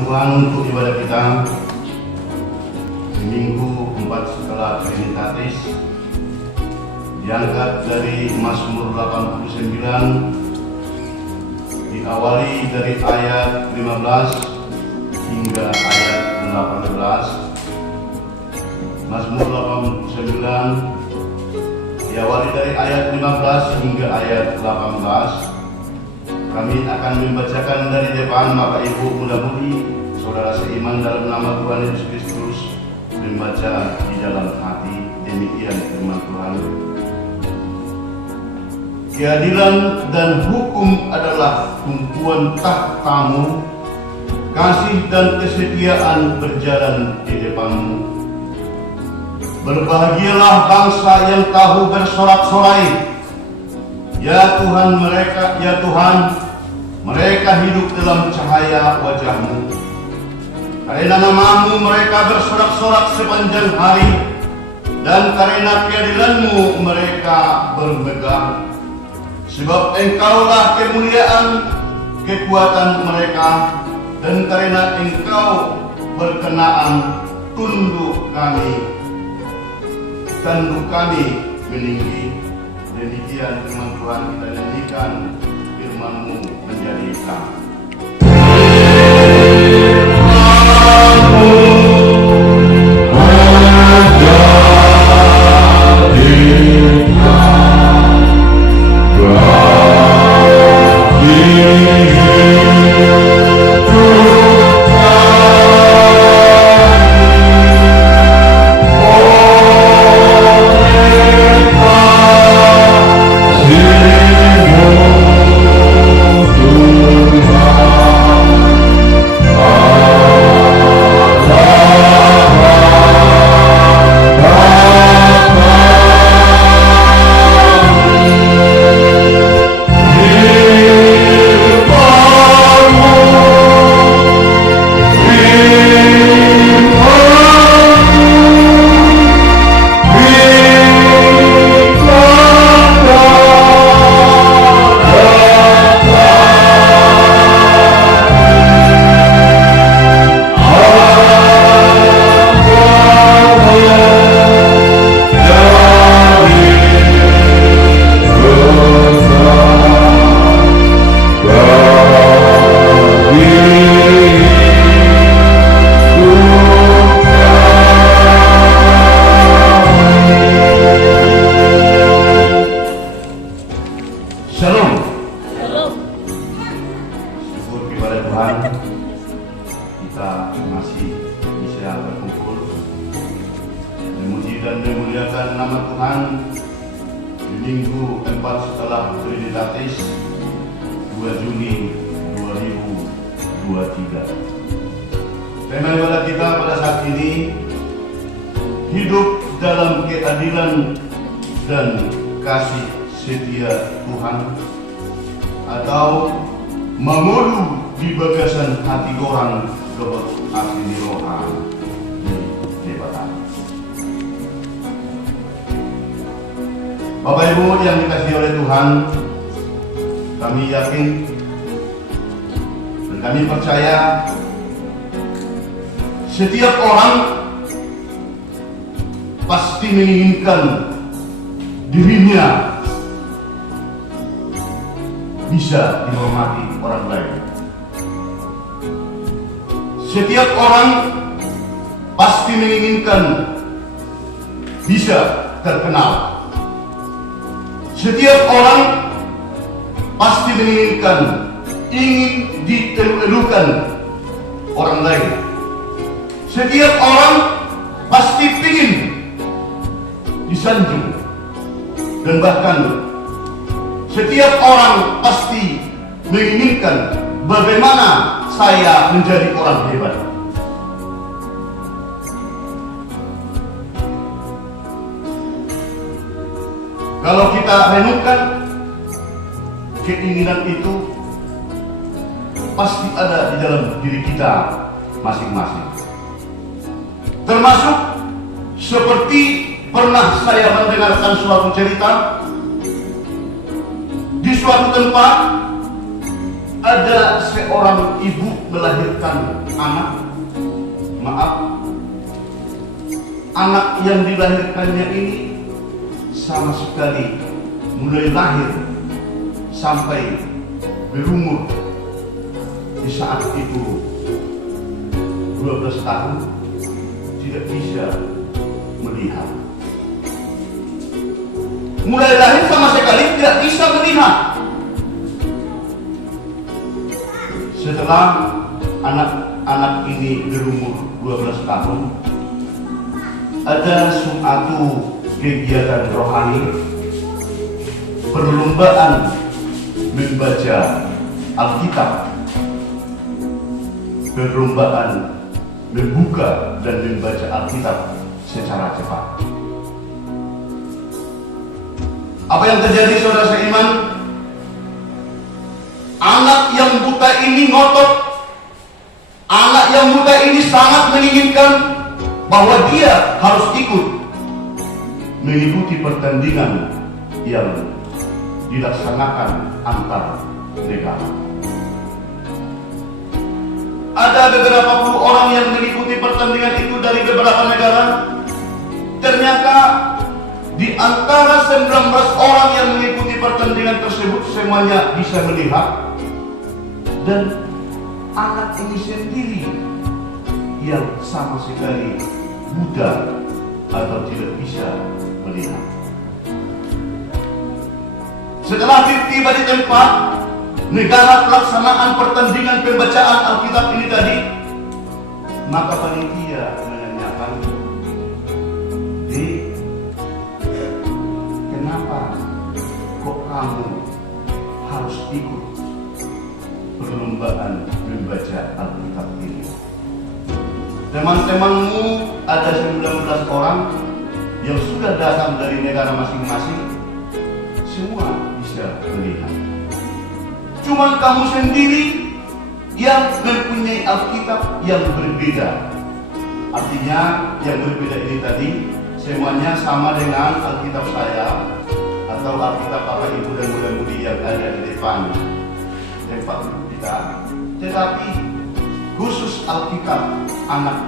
Tuhan untuk ibadah kita di Minggu 4 setelah Trinitatis, diangkat dari Mazmur 89, diawali dari ayat 15 hingga ayat 18. Mazmur 89 diawali dari ayat 15 hingga ayat 18. Kami akan membacakan dari depan. Bapak Ibu muda-mudi, saudara seiman dalam nama Tuhan Yesus Kristus, membaca di dalam hati. Demikian firman Tuhan. Keadilan dan hukum adalah tumpuan tahtamu, kasih dan kesetiaan berjalan di depanmu. Berbahagialah bangsa yang tahu bersorak-sorai. Ya Tuhan, mereka hidup dalam cahaya wajah-Mu. Karena nama-Mu mereka bersorak-sorak sepanjang hari, dan karena keadilan-Mu mereka bermegah. Sebab Engkaulah kemuliaan, kekuatan mereka, dan karena Engkau berkenaan, tunduk kami meninggi. Demikian firman Tuhan, kita nyanyikan firman-Mu menjadi terang. Tema ibadah kita pada saat ini, hidup dalam keadilan dan kasih setia Tuhan, atau memulu di bagasan hati orang kebet asli rohan di jabatan. Bapak Ibu yang dikasihi oleh Tuhan, kami yakin dan kami percaya setiap orang pasti menginginkan dirinya bisa dihormati orang lain. Setiap orang pasti menginginkan bisa terkenal. Setiap orang pasti menginginkan, ingin dielu-elukan orang lain. Setiap orang pasti ingin disanjung, dan bahkan setiap orang pasti menginginkan bagaimana saya menjadi orang hebat. Kalau kita renungkan, keinginan itu pasti ada di dalam diri kita masing-masing. Termasuk seperti pernah saya mendengarkan suatu cerita di suatu tempat ada seorang ibu melahirkan anak, anak yang dilahirkannya ini sama sekali mulai lahir sampai berumur di saat itu 12 tahun tidak bisa melihat. Mulai lahir sama sekali tidak bisa melihat. Setelah anak-anak ini berumur 12 tahun, ada suatu kegiatan rohani, perlombaan membaca Alkitab, perlombaan membuka dan membaca Alkitab secara cepat. Apa yang terjadi, saudara seiman? Anak yang buta ini ngotot. Anak yang buta ini sangat menginginkan bahwa dia harus ikut mengikuti pertandingan yang dilaksanakan antar negara. Ada beberapa puluh orang yang mengikuti pertandingan itu dari beberapa negara. Ternyata di antara 19 orang yang mengikuti pertandingan tersebut semuanya bisa melihat, dan anak ini sendiri yang sama sekali buta atau tidak bisa melihat. Setelah tiba di tempat negara pelaksanaan pertandingan pembacaan Alkitab ini tadi, maka panitia menanyakan, kenapa kok kamu harus ikut perlombaan membaca Alkitab ini? Teman-temanmu ada 19 orang yang sudah datang dari negara masing-masing, semua bisa melihat. Cuman kamu sendiri yang mempunyai Alkitab yang berbeda. Artinya yang berbeda ini tadi semuanya sama dengan Alkitab saya atau Alkitab Bapak Ibu dan muda-mudi yang ada di depan tempat kita. Tetapi khusus Alkitab anak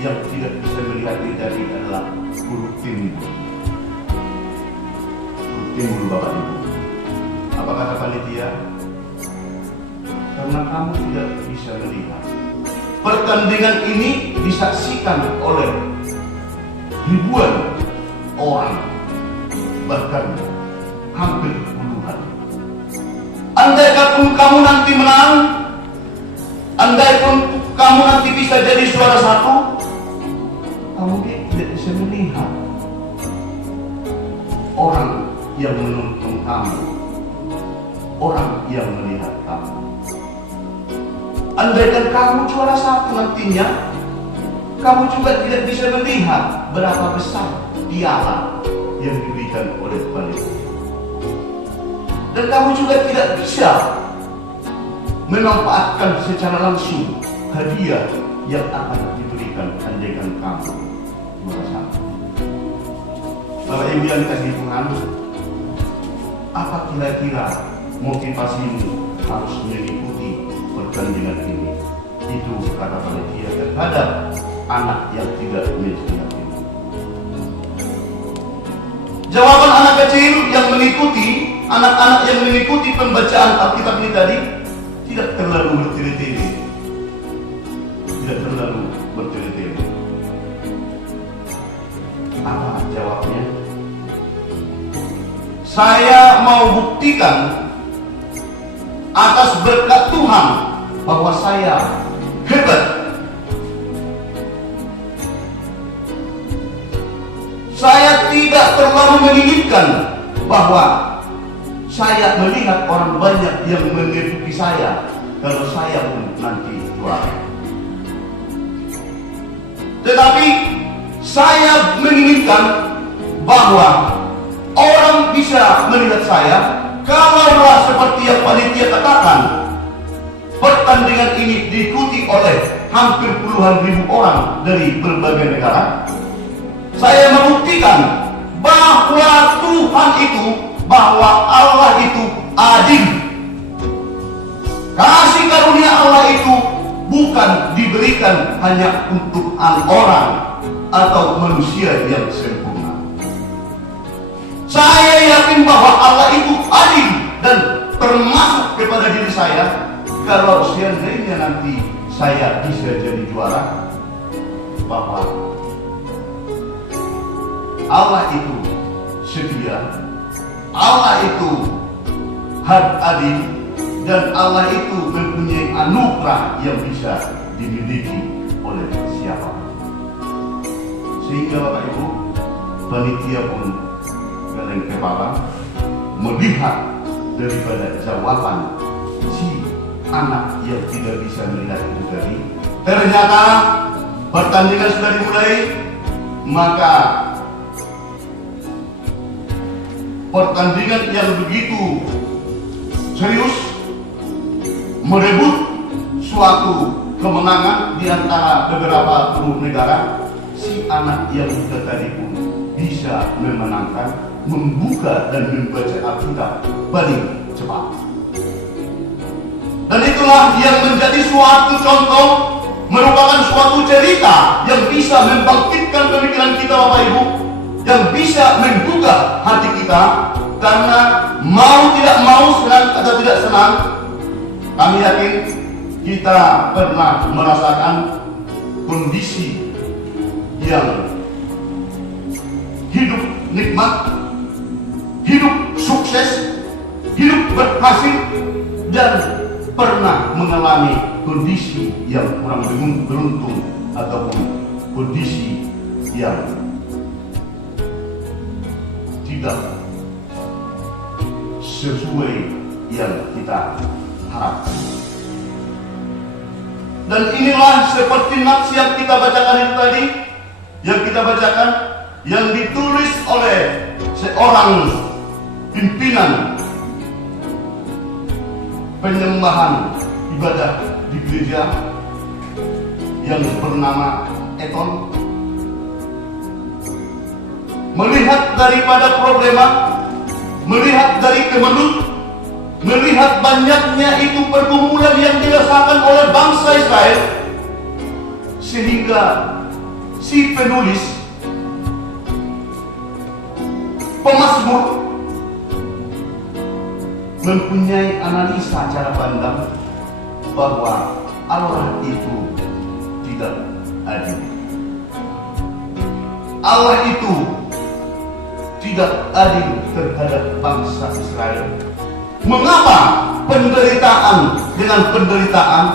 yang tidak bisa melihat ini tadi adalah huruf timbul. Huruf timbul Bapak Ibu. Apa kata panitia? Karena kamu tidak bisa melihat, pertandingan ini disaksikan oleh ribuan orang, bahkan hampir puluhan. Andaikan kamu nanti menang, andaikan kamu nanti bisa jadi juara satu, kamu tidak bisa melihat orang yang menonton kamu, orang yang melihat kamu. Andaikan kamu juara satu nantinya, kamu juga tidak bisa melihat berapa besar piala yang diberikan oleh panitia. Dan kamu juga tidak bisa memanfaatkan secara langsung hadiah yang akan diberikan andaikan kamu juara satu. Bapak Ibu yang dikasihi Tuhan, apa kira-kira motivasimu harus mengikuti pertandingan ini? Itu kata panitia terhadap anak yang tidak melihat ini. Jawaban anak kecil yang mengikuti, anak-anak yang mengikuti pembacaan Alkitab ini tadi tidak terlalu bertele-tele. Tidak terlalu bertele-tele. Apa jawabnya? Saya mau buktikan atas berkat Tuhan bahwa saya hebat. Saya tidak terlalu menginginkan bahwa saya melihat orang banyak yang mengikuti saya kalau saya pun nanti juara. Tetapi saya menginginkan bahwa orang bisa melihat saya kalaulah seperti yang panitia katakan, pertandingan ini diikuti oleh hampir puluhan ribu orang dari berbagai negara. Saya membuktikan bahwa Tuhan itu, bahwa Allah itu adil. Kasih karunia Allah itu bukan diberikan hanya untuk orang atau manusia yang sempurna. Saya yakin bahwa Allah itu adil dan termasuk kepada diri saya. Kalau seandainya nanti saya bisa jadi juara, bahwa Allah itu setia, Allah itu adil, dan Allah itu mempunyai anugerah yang bisa dimiliki oleh siapa. Sehingga Bapak Ibu, panitia pun dengan kepala melihat daripada jawaban si anak yang tidak bisa melihat itu tadi. Ternyata pertandingan sudah dimulai, maka pertandingan yang begitu serius merebut suatu kemenangan di antara beberapa negara. Si anak yang muda tadi pun bisa memenangkan, membuka dan membaca Alkitab paling cepat. Dan itulah yang menjadi suatu contoh, merupakan suatu cerita yang bisa membangkitkan pemikiran kita Bapak Ibu, yang bisa membuka hati kita. Karena mau tidak mau, senang atau tidak senang, kami yakin kita pernah merasakan kondisi yang hidup nikmat, hidup sukses, hidup berhasil, dan pernah mengalami kondisi yang kurang beruntung ataupun kondisi yang tidak sesuai yang kita harapkan. Dan inilah seperti nats yang kita bacakan itu tadi, yang ditulis oleh seorang pimpinan penyembahan ibadah di gereja yang bernama Eton. Melihat daripada problema, melihat dari kemelut, melihat banyaknya itu pergumulan yang dirasakan oleh bangsa Israel, sehingga si penulis pemazmur mempunyai analisa cara pandang bahwa Allah itu tidak adil. Allah itu tidak adil terhadap bangsa Israel. Mengapa penderitaan dengan penderitaan,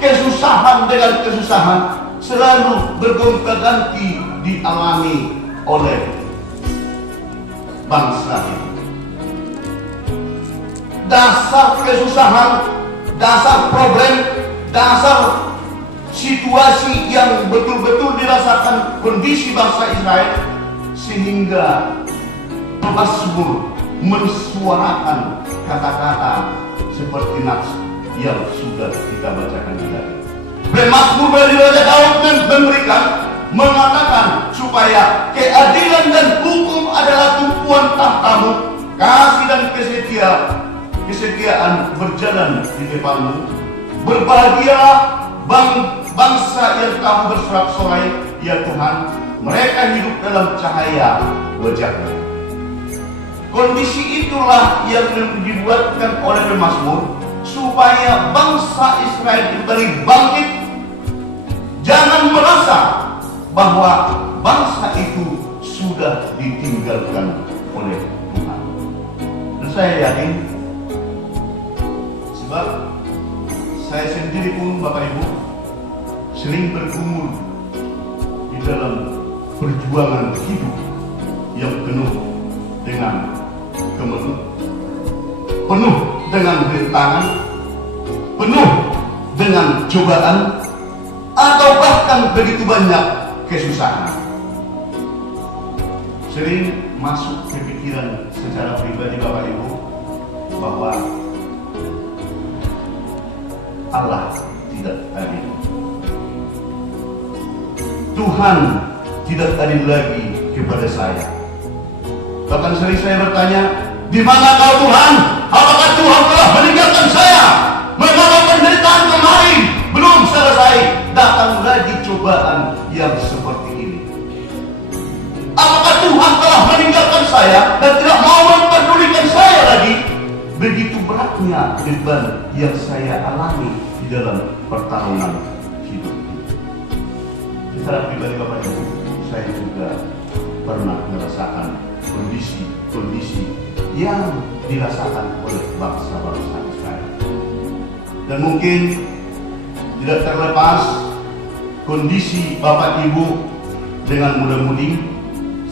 kesusahan dengan kesusahan selalu bergonta-ganti dialami oleh bangsa ini? Dasar kesusahan, dasar problem, dasar situasi yang betul-betul dirasakan kondisi bangsa Israel, sehingga pemazmur mensuarakan kata-kata seperti nats yang sudah kita bacakan tadi. Pemazmur dari Raja Daud mengatakan supaya keadilan dan hukum adalah tumpuan tahtamu, kasih dan kesetiaan berjalan di depanmu. Berbahagialah bangsa yang kamu bersorak-sorai, ya Tuhan, mereka hidup dalam cahaya wajah-Mu. Kondisi itulah yang dibuatkan oleh pemazmur supaya bangsa Israel kembali bangkit. Jangan merasa bahwa bangsa itu sudah ditinggalkan oleh Tuhan. Dan saya yakin, sebab saya sendiri pun Bapak Ibu sering bergumul di dalam perjuangan hidup yang penuh dengan kemelut, penuh dengan rintangan, penuh dengan cobaan, atau bahkan begitu banyak kesusahan. Sering masuk ke pikiran secara pribadi Bapak Ibu bahwa Allah tidak adil. Tuhan tidak adil lagi kepada saya. Bahkan sering saya bertanya, di mana kau Tuhan? Apakah Tuhan telah meninggalkan saya? Mengapa yang seperti ini? Apakah Tuhan telah meninggalkan saya dan tidak mau memperdulikan saya lagi? Begitu beratnya beban yang saya alami di dalam pertarungan hidup. Secara pribadi Bapak Ibu, saya juga pernah merasakan kondisi-kondisi yang dirasakan oleh bangsa-bangsa Israel. Dan mungkin tidak terlepas kondisi Bapak Ibu dengan muda-mudi.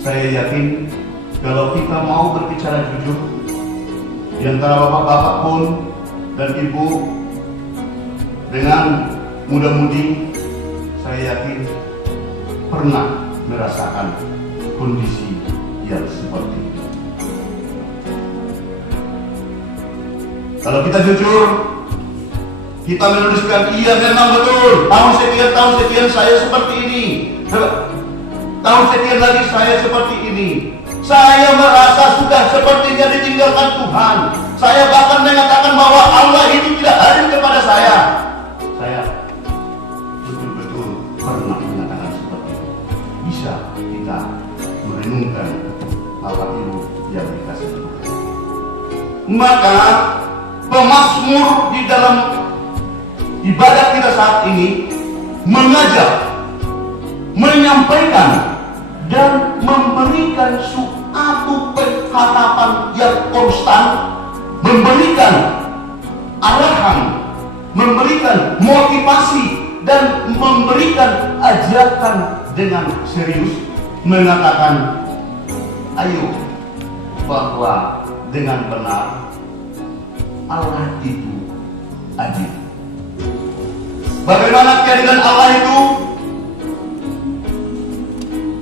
Saya yakin kalau kita mau berbicara jujur, di antara bapak-bapak pun dan ibu dengan muda-mudi, saya yakin pernah merasakan kondisi yang seperti ini. Kalau kita jujur, kita menuliskan, iya memang betul, tahun sekian saya seperti ini. Tahun sekian lagi saya seperti ini. Saya merasa sudah sepertinya ditinggalkan Tuhan. Saya bahkan mengatakan bahwa Allah itu tidak hadir kepada saya. Saya betul-betul pernah mengatakan seperti itu. Bisa kita merenungkan Bapak Ibu yang dikasih Tuhan. Maka pemazmur di dalam ibadat kita saat ini mengajak, menyampaikan dan memberikan suatu pengharapan yang konstan, memberikan arahan, memberikan motivasi, dan memberikan ajakan dengan serius, mengatakan, ayo, bahwa dengan benar Allah itu adil. Bagaimana keadilan Allah itu?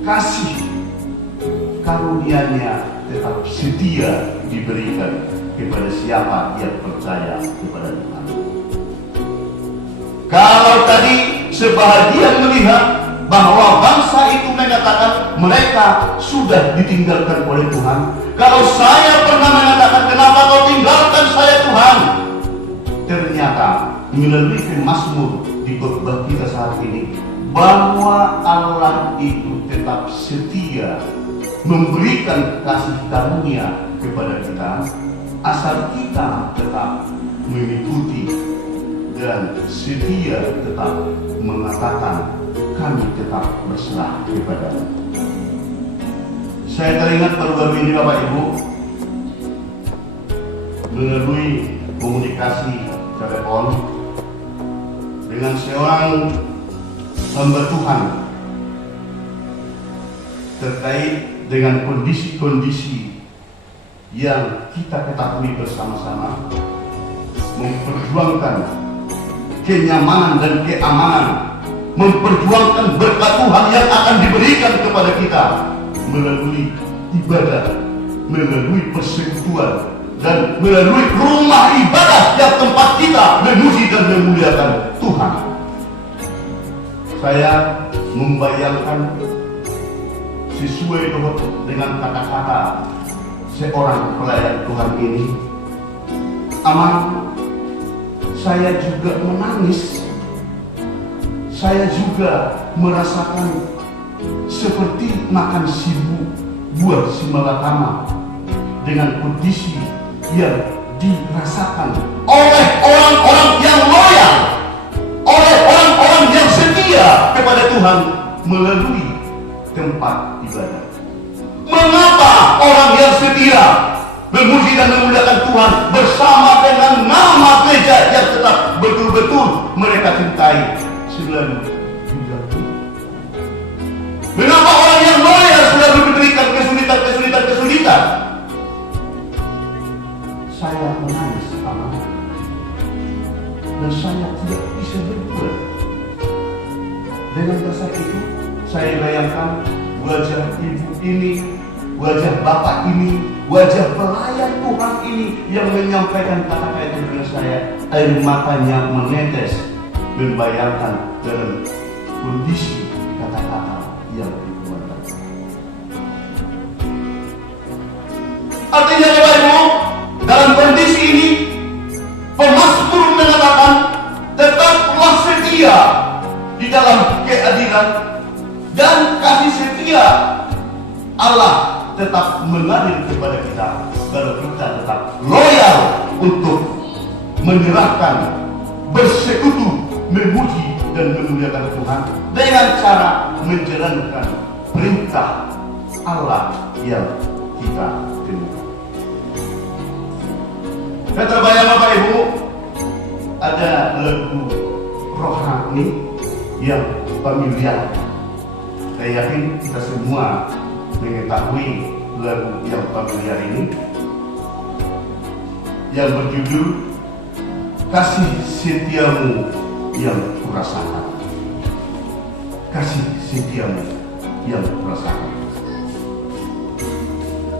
Kasih karunia-Nya tetap setia diberikan kepada siapa yang percaya kepada Tuhan. Kalau tadi sebahagian melihat bahwa bangsa itu mengatakan mereka sudah ditinggalkan oleh Tuhan, kalau saya pernah mengatakan, kenapa kau tinggalkan saya Tuhan? Ternyata melalui Mazmur di khotbah kita saat ini, bahwa Allah itu tetap setia memberikan kasih karunia kepada kita, asal kita tetap mengikuti dan setia tetap mengatakan kami tetap berserah kepada. Saya teringat baru-baru ini Bapak Ibu, melalui komunikasi telepon dengan seorang hamba Tuhan terkait dengan kondisi-kondisi yang kita ketahui bersama-sama, memperjuangkan kenyamanan dan keamanan, memperjuangkan berkat Tuhan yang akan diberikan kepada kita melalui ibadah, melalui persekutuan, dan melalui rumah ibadah yang tempat kita memuji dan memuliakan Tuhan. Saya membayangkan sesuai dengan kata-kata seorang pelayan Tuhan ini, aman, saya juga menangis, saya juga merasakan seperti makan buah si malakama dengan kondisi yang dirasakan oleh orang-orang yang loyal, oleh orang-orang yang setia kepada Tuhan melalui tempat ibadah. Mengapa orang yang setia memuji dan memuliakan Tuhan bersama dengan nama gereja yang tetap betul-betul mereka cintai selalu juga? Mengapa orang yang loyal selalu diberikan kesulitan? Saya menangis amat, dan saya tidak bisa berbuat. Dengan dasar itu, saya bayangkan wajah ibu ini, wajah bapak ini, wajah pelayan Tuhan ini yang menyampaikan kata-kata kepada saya, air matanya menetes, membayangkan dalam kondisi kata-kata yang dikeluarkan. Artinya Bapak Ibu, dalam kondisi ini, pemazmur mengatakan tetaplah setia di dalam keadilan, dan kasih setia Allah tetap mengalir kepada kita kalau kita tetap loyal untuk menyerahkan, bersekutu, memuji dan memuliakan Tuhan dengan cara menjalankan perintah Allah yang kita temukan. Terbayang Bapak Ibu, ada lagu rohani yang familiar. Saya yakin kita semua mengetahui lagu yang familiar ini, yang berjudul Kasih Setiamu yang Kurasakan. Kasih setiamu yang kurasakan.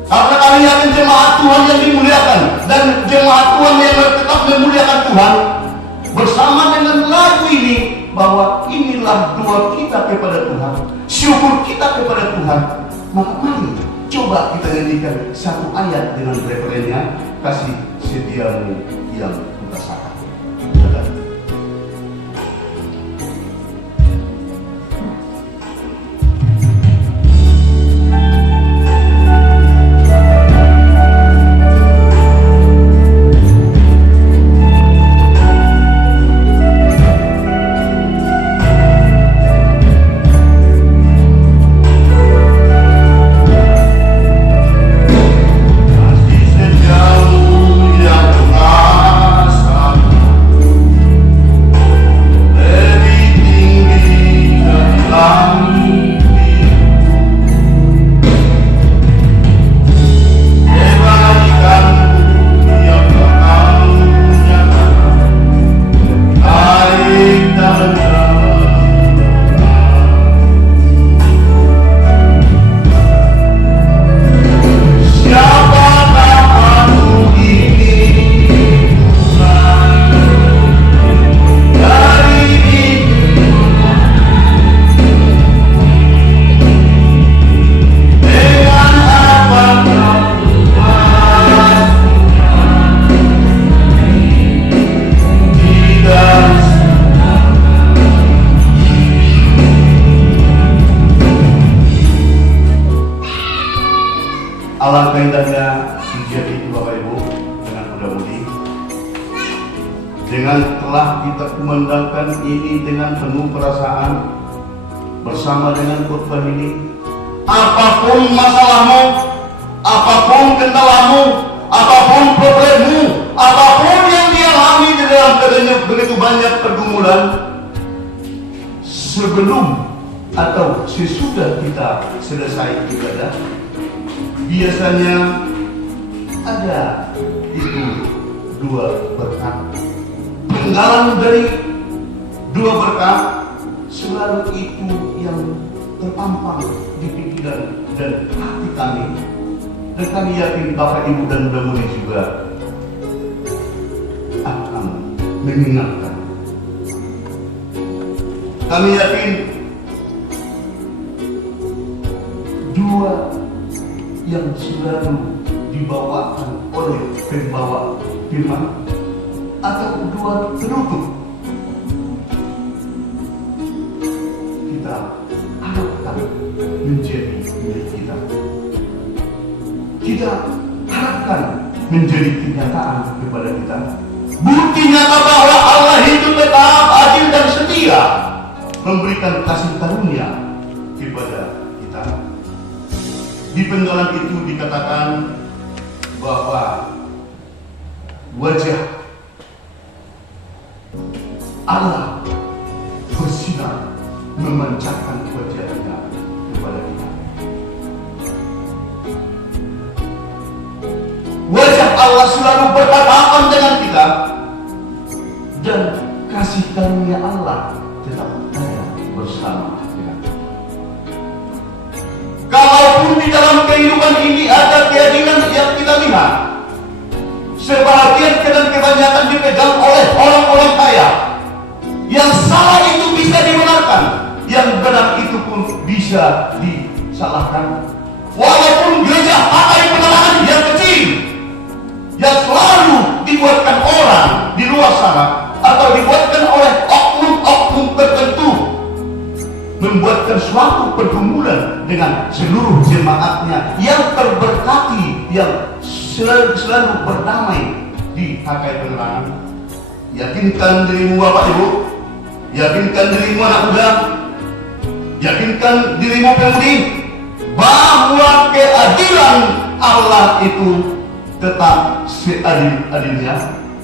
Karena kami yakin jemaat Tuhan yang dimuliakan dan jemaat Tuhan yang tetap memuliakan Tuhan, bersama dengan lagu ini, bahwa inilah doa kita kepada Tuhan, syukur kita kepada Tuhan. Maka mari coba kita nyanyikan satu ayat dengan referennya, kasih setiamu yang kurasakan. Alangkah indahnya pujian itu Bapak Ibu dengan mudah-mudi, dengan telah kita kumandangkan ini dengan penuh perasaan bersama dengan khotbah ini. Apapun masalahmu, apapun kendalamu, apapun problemmu, apapun yang dialami di dalam keadaan begitu banyak pergumulan, sebelum atau sesudah kita selesai ibadah, biasanya ada itu dua berkat. Penggalan dari dua berkat selalu itu yang terpampang di pikiran dan hati kami. Dan kami yakin Bapak Ibu dan mudah-mudahan juga akan mengingatkan. Kami yakin dua yang selalu dibawakan oleh pembawa firman atau dua penutup, kita harapkan menjadi milik kita. Kita harapkan menjadi kenyataan kepada kita, bukti nyata bahwa Allah hidup tetap adil dan setia, memberikan kasih karunia kepada kita. Di penggalan itu dikatakan bahwa wajah Allah bersinar memancarkan wajahnya kepada kita. Wajah Allah selalu berhadapan dengan kita dan kasih karunia Allah tetap ada bersama dengan kita. Kalaupun di dalam kehidupan ini ada keadilan yang kita lihat, sebahagian dan kebanyakan dipegang oleh orang-orang kaya. Yang salah itu bisa dibenarkan, yang benar itu pun bisa disalahkan. Walaupun gereja pakai penerangan yang kecil, yang selalu dibuatkan orang di luar sana atau dibuatkan oleh oknum-oknum tertentu, membuatkan suatu pergumulan dengan seluruh jemaatnya yang terberkati, yang selalu berdamai di hakai penerangan. Yakinkan dirimu Bapak Ibu, yakinkan dirimu anak muda, yakinkan dirimu pemudi, bahwa keadilan Allah itu tetap seadil-adilnya.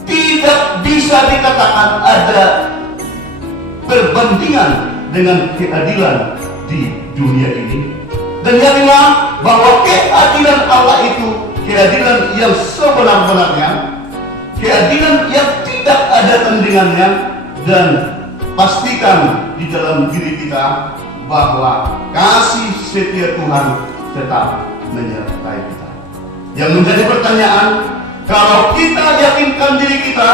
Tidak bisa dikatakan ada perbandingan dengan keadilan di dunia ini. Dan yakinlah bahwa keadilan Allah itu keadilan yang sebenar-benarnya, keadilan yang tidak ada tandingannya. Dan pastikan di dalam diri kita bahwa kasih setia Tuhan tetap menyertai kita. Yang menjadi pertanyaan, kalau kita yakinkan diri kita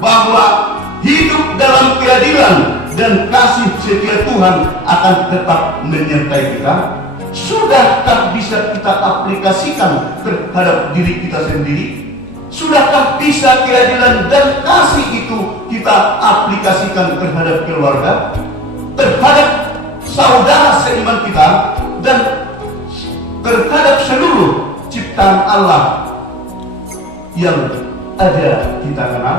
bahwa hidup dalam keadilan dan kasih setia Tuhan akan tetap menyertai kita, sudahkah bisa kita aplikasikan terhadap diri kita sendiri? Sudahkah bisa keadilan dan kasih itu kita aplikasikan terhadap keluarga, terhadap saudara seiman kita, dan terhadap seluruh ciptaan Allah yang ada kita kenal?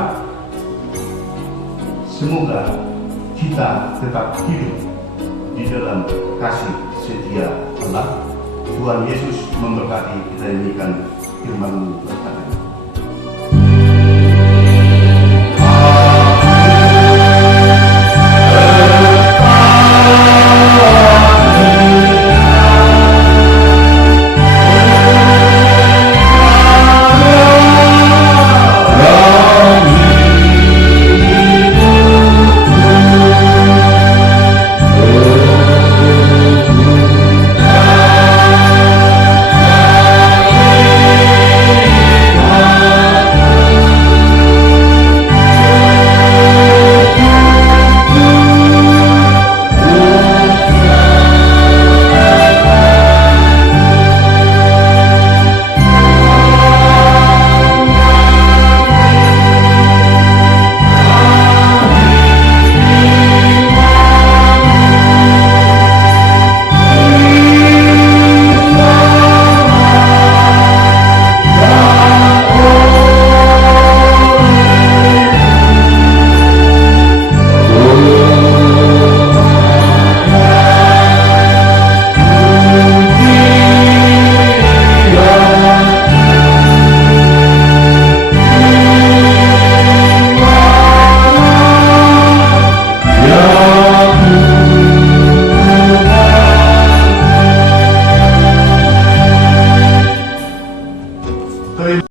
Semoga kita tetap hidup di dalam kasih setia Allah. Tuhan Yesus memberkati. Kita nyanyikan firman-Mu.